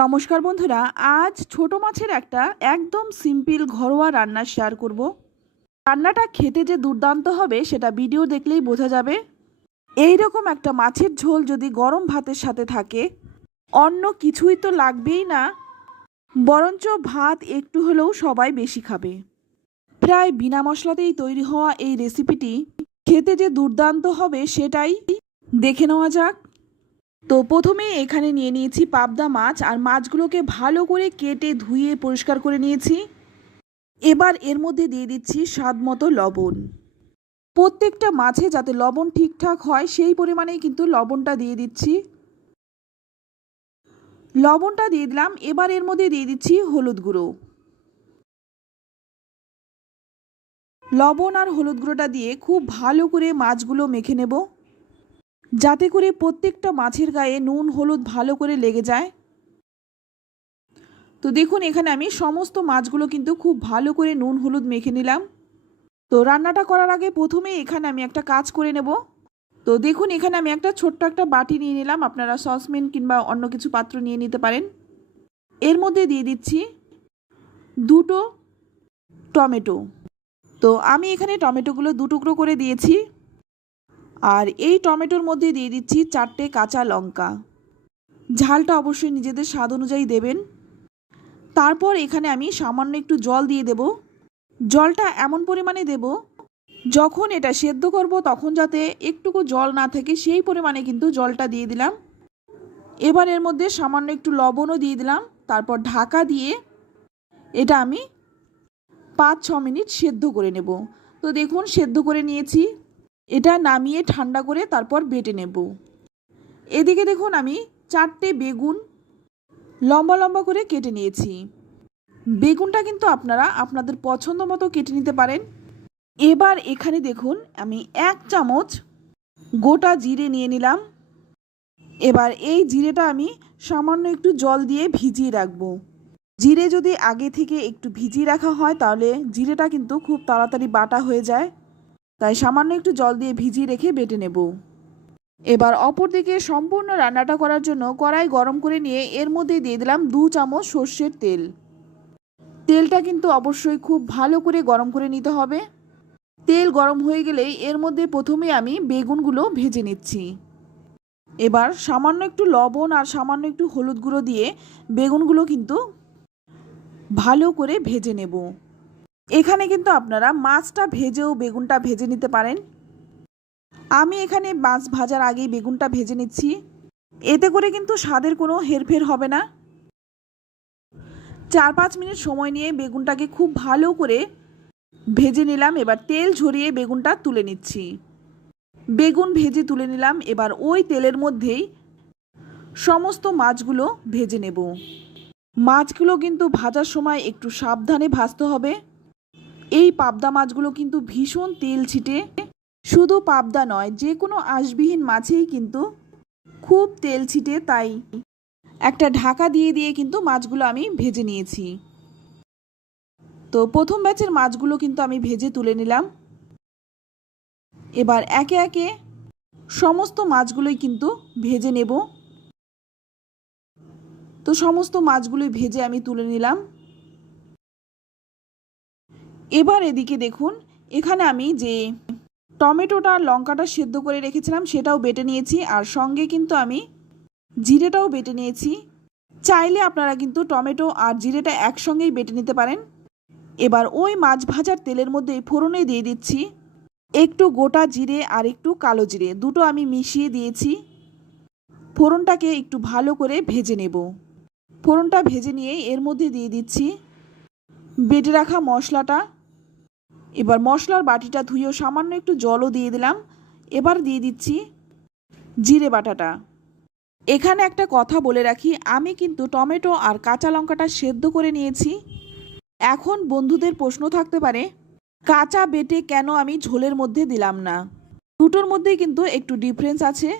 নমস্কার বন্ধুরা, আজ ছোট মাছের একটা একদম সিম্পল ঘরোয়া রান্না শেয়ার করব। রান্নাটা খেতে যে দুর্দান্ত হবে সেটা ভিডিও দেখলেই বোঝা যাবে। এই রকম একটা মাছের ঝোল যদি গরম ভাতের সাথে থাকে, অন্য কিছুই তো লাগবেই না, বরঞ্চ ভাত একটু হলেও সবাই বেশি খাবে। প্রায় বিনা মশলাতেই তৈরি হওয়া এই রেসিপিটি খেতে যে দুর্দান্ত হবে সেটাই দেখে নেওয়া যাক। তো প্রথমে এখানে নিয়ে নিয়েছি পাবদা মাছ, আর মাছগুলোকে ভালো করে কেটে ধুয়ে পরিষ্কার করে নিয়েছি। এবার এর মধ্যে দিয়ে দিচ্ছি স্বাদ মতো লবণ। প্রত্যেকটা মাছে যাতে লবণ ঠিকঠাক হয় সেই পরিমাণেই কিন্তু লবণটা দিয়ে দিচ্ছি। লবণটা দিয়ে দিলাম। এবার এর মধ্যে দিয়ে দিচ্ছি হলুদ গুঁড়ো। লবণ আর হলুদ গুঁড়োটা দিয়ে খুব ভালো করে মাছগুলো মেখে নেব, যাতে করে প্রত্যেকটা মাছের গায়ে নুন হলুদ ভালো করে লেগে যায়। তো দেখুন, এখানে আমি সমস্ত মাছগুলো কিন্তু খুব ভালো করে নুন হলুদ মেখে নিলাম। তো রান্নাটা করার আগে প্রথমে এখানে আমি একটা কাজ করে নেব। তো দেখুন, এখানে আমি একটা ছোট্ট একটা বাটি নিয়ে নিলাম। আপনারা সসপ্যান কিংবা অন্য কিছু পাত্র নিয়ে নিতে পারেন। এর মধ্যে দিয়ে দিচ্ছি দুটো টমেটো। তো আমি এখানে টমেটোগুলো দু টুকরো করে দিয়েছি। আর এই টমেটোর মধ্যে দিয়ে দিচ্ছি 4টে কাঁচা লঙ্কা। ঝালটা অবশ্যই নিজেদের স্বাদ অনুযায়ী দেবেন। তারপর এখানে আমি সামান্য একটু জল দিয়ে দেব। জলটা এমন পরিমাণে দেব, যখন এটা সেদ্ধ করব তখন যাতে একটুকু জল না থাকে সেই পরিমাণে কিন্তু জলটা দিয়ে দিলাম। এবার এর মধ্যে সামান্য একটু লবণও দিয়ে দিলাম। তারপর ঢাকা দিয়ে এটা আমি 5-6 মিনিট সেদ্ধ করে নেব। তো দেখুন, সেদ্ধ করে নিয়েছি। এটা নামিয়ে ঠান্ডা করে তারপর বেটে নেব। এদিকে দেখুন, আমি 4টে বেগুন লম্বা লম্বা করে কেটে নিয়েছি। বেগুনটা কিন্তু আপনারা আপনাদের পছন্দ মতো কেটে নিতে পারেন। এবার এখানে দেখুন, আমি 1 চামচ গোটা জিরে নিয়ে নিলাম। এবার এই জিরেটা আমি সামান্য একটু জল দিয়ে ভিজিয়ে রাখবো। জিরে যদি আগে থেকে একটু ভিজিয়ে রাখা হয় তাহলে জিরেটা কিন্তু খুব তাড়াতাড়ি বাটা হয়ে যায়। তাই সামান্য একটু জল দিয়ে ভিজিয়ে রেখে বেটে নেব। এবার অপর দিকে সম্পূর্ণ রান্নাটা করার জন্য কড়াই গরম করে নিয়ে এর মধ্যে দিয়ে দিলাম 2 চামচ সর্ষের তেল। তেলটা কিন্তু অবশ্যই খুব ভালো করে গরম করে নিতে হবে। তেল গরম হয়ে গেলেই এর মধ্যে প্রথমে আমি বেগুনগুলো ভেজে নিচ্ছি। এবার সামান্য একটু লবণ আর সামান্য একটু হলুদ গুঁড়ো দিয়ে বেগুনগুলো কিন্তু ভালো করে ভেজে নেব। এখানে কিন্তু আপনারা মাছটা ভেজেও বেগুনটা ভেজে নিতে পারেন। আমি এখানে মাছ ভাজার আগেই বেগুনটা ভেজে নিচ্ছি। এতে করে কিন্তু স্বাদের কোনো হেরফের হবে না। 4-5 মিনিট সময় নিয়ে বেগুনটাকে খুব ভালো করে ভেজে নিলাম। এবার তেল ঝরিয়ে বেগুনটা তুলে নিচ্ছি। বেগুন ভেজে তুলে নিলাম। এবার ওই তেলের মধ্যেই সমস্ত মাছগুলো ভেজে নেব। মাছগুলো কিন্তু ভাজার সময় একটু সাবধানে ভাজতে হবে। এই পাবদা মাছগুলো কিন্তু ভীষণ তেল ছিটে। শুধু পাবদা নয়, যে কোনো আঁশবিহীন মাছেই কিন্তু খুব তেল ছিটে। তাই একটা ঢাকা দিয়ে দিয়ে কিন্তু মাছগুলো আমি ভেজে নিয়েছি। তো প্রথম ব্যাচের মাছগুলো কিন্তু আমি ভেজে তুলে নিলাম। এবার একে একে সমস্ত মাছগুলোই কিন্তু ভেজে নেব। তো সমস্ত মাছগুলোই ভেজে আমি তুলে নিলাম। এবার এদিকে দেখুন, এখানে আমি যে টমেটোটা লঙ্কাটা সেদ্ধ করে রেখেছিলাম সেটাও বেটে নিয়েছি, আর সঙ্গে কিন্তু আমি জিরেটাও বেটে নিয়েছি। চাইলে আপনারা কিন্তু টমেটো আর জিরেটা একসঙ্গেই বেটে নিতে পারেন। এবার ওই মাছ ভাজার তেলের মধ্যে ফোড়নে দিয়ে দিচ্ছি একটু গোটা জিরে আর একটু কালো জিরে, দুটো আমি মিশিয়ে দিয়েছি। ফোড়নটাকে একটু ভালো করে ভেজে নেব। ফোড়নটা ভেজে নিয়ে এর মধ্যে দিয়ে দিচ্ছি বেটে রাখা মশলাটা। এবার মশলার বাটিটা ধুয়েও সামান্য একটু জলও দিয়ে দিলাম। এবার দিয়ে দিচ্ছি জিরে বাটাটা। এখানে একটা কথা বলে রাখি, আমি কিন্তু টমেটো আর কাঁচা লঙ্কাটা সেদ্ধ করে নিয়েছি। এখন বন্ধুদের প্রশ্ন থাকতে পারে, কাঁচা বেটে কেন আমি ঝোলের মধ্যে দিলাম না? দুটোর মধ্যেই কিন্তু একটু ডিফারেন্স আছে।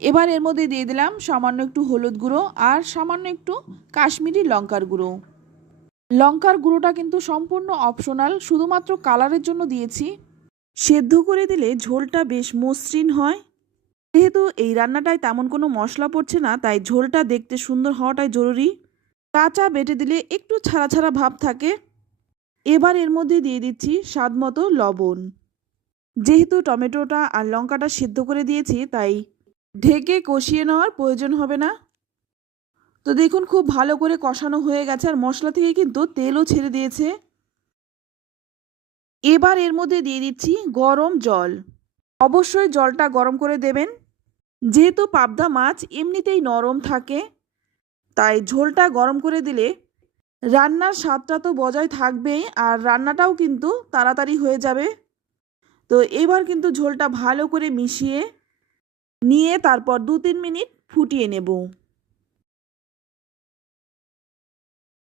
এবার এর মধ্যে দিয়ে দিলাম সামান্য একটু হলুদ গুঁড়ো আর সামান্য একটু কাশ্মীরি লঙ্কার গুঁড়ো। লঙ্কার গুঁড়োটা কিন্তু সম্পূর্ণ অপশনাল, শুধুমাত্র কালারের জন্য দিয়েছি। সেদ্ধ করে দিলে ঝোলটা বেশ মসৃণ হয়। যেহেতু এই রান্নাটায় তেমন কোনো মশলা পড়ছে না, তাই ঝোলটা দেখতে সুন্দর হওয়াটাই জরুরি। কাঁচা বেটে দিলে একটু ছাড়া ছাড়া ভাব থাকে। এবার এর মধ্যে দিয়ে দিচ্ছি স্বাদ মতো লবণ। যেহেতু টমেটোটা আর লঙ্কাটা সিদ্ধ করে দিয়েছি, তাই ঢেকে কষিয়ে নেওয়ার প্রয়োজন হবে না। তো দেখুন খুব ভালো করে কষানো হয়ে গেছে আর মশলা থেকে কিন্তু তেলও ছেড়ে দিয়েছে। এবার এর মধ্যে দিয়ে দিচ্ছি গরম জল। অবশ্যই জলটা গরম করে দেবেন। যেহেতু পাবদা মাছ এমনিতেই নরম থাকে, তাই ঝোলটা গরম করে দিলে রান্নার স্বাদটা তো বজায় থাকবেই আর রান্নাটাও কিন্তু তাড়াতাড়ি হয়ে যাবে। তো এবার কিন্তু ঝোলটা ভালো করে মিশিয়ে নিয়ে তারপর 2-3 মিনিট ফুটিয়ে নেব।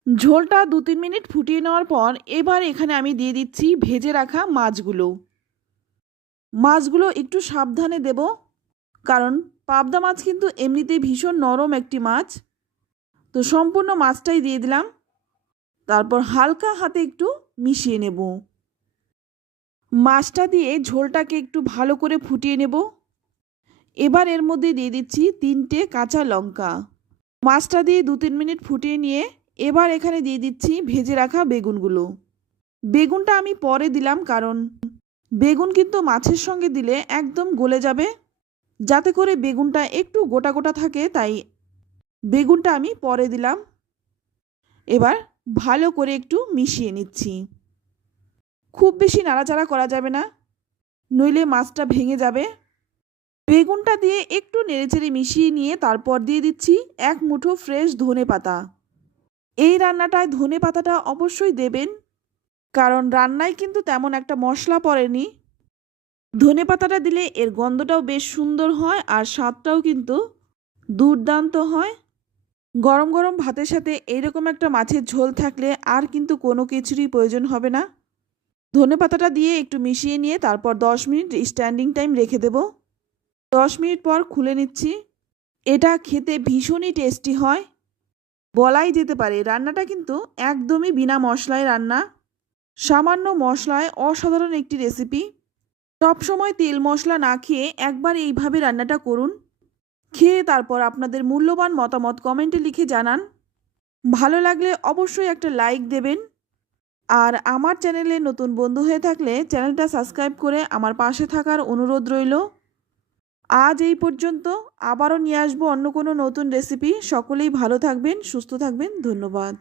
ঝোলটা 2-3 মিনিট ফুটিয়ে নেওয়ার পর এবার এখানে আমি দিয়ে দিচ্ছি ভেজে রাখা মাছগুলো। মাছগুলো একটু সাবধানে দেব, কারণ পাবদা মাছ কিন্তু এমনিতেই ভীষণ নরম একটি মাছ। তো সম্পূর্ণ মাছটাই দিয়ে দিলাম, তারপর হালকা হাতে একটু মিশিয়ে নেব। মাছটা দিয়ে ঝোলটাকে একটু ভালো করে ফুটিয়ে নেব। এবার এর মধ্যে দিয়ে দিচ্ছি 3টে কাঁচা লঙ্কা। মাছটা দিয়ে 2-3 মিনিট ফুটিয়ে নিয়ে এবার এখানে দিয়ে দিচ্ছি ভেজে রাখা বেগুনগুলো। বেগুনটা আমি পরে দিলাম, কারণ বেগুন কিন্তু মাছের সঙ্গে দিলে একদম গলে যাবে। যাতে করে বেগুনটা একটু গোটা গোটা থাকে, তাই বেগুনটা আমি পরে দিলাম। এবার ভালো করে একটু মিশিয়ে নিচ্ছি। খুব বেশি নাড়াচাড়া করা যাবে না, নইলে মাছটা ভেঙে যাবে। বেগুনটা দিয়ে একটু নেড়েচেড়ে মিশিয়ে নিয়ে তারপর দিয়ে দিচ্ছি 1 মুঠো ফ্রেশ ধনেপাতা। এই রান্নাটায় ধনেপাতাটা অবশ্যই দেবেন, কারণ রান্নায় কিন্তু তেমন একটা মশলা পড়েনি। ধনেপাতাটা দিলে এর গন্ধটাও বেশ সুন্দর হয় আর স্বাদটাও কিন্তু দুর্দান্ত হয়। গরম গরম ভাতের সাথে এইরকম একটা মাছের ঝোল থাকলে আর কিন্তু কোনো কিছুরই প্রয়োজন হবে না। ধনেপাতাটা দিয়ে একটু মিশিয়ে নিয়ে তারপর 10 মিনিট স্ট্যান্ডিং টাইম রেখে দেব। 10 মিনিট পর খুলে নিচ্ছি। এটা খেতে ভীষণই টেস্টি হয়, বলাই যেতে পারে রান্নাটা কিন্তু একদমই বিনা মশলায় রান্না। সামান্য মশলায় অসাধারণ একটি রেসিপি। সবসময় তেল মশলা না খেয়ে একবার এইভাবে রান্নাটা করুন। খেয়ে তারপর আপনাদের মূল্যবান মতামত কমেন্টে লিখে জানান। ভালো লাগলে অবশ্যই একটা লাইক দেবেন। আর আমার চ্যানেলে নতুন বন্ধু হয়ে থাকলে চ্যানেলটা সাবস্ক্রাইব করে আমার পাশে থাকার অনুরোধ রইল। আজ এই পর্যন্ত, আবারও নিয়ে আসবো অন্য কোনো নতুন রেসিপি। সকলেই ভালো থাকবেন, সুস্থ থাকবেন। ধন্যবাদ।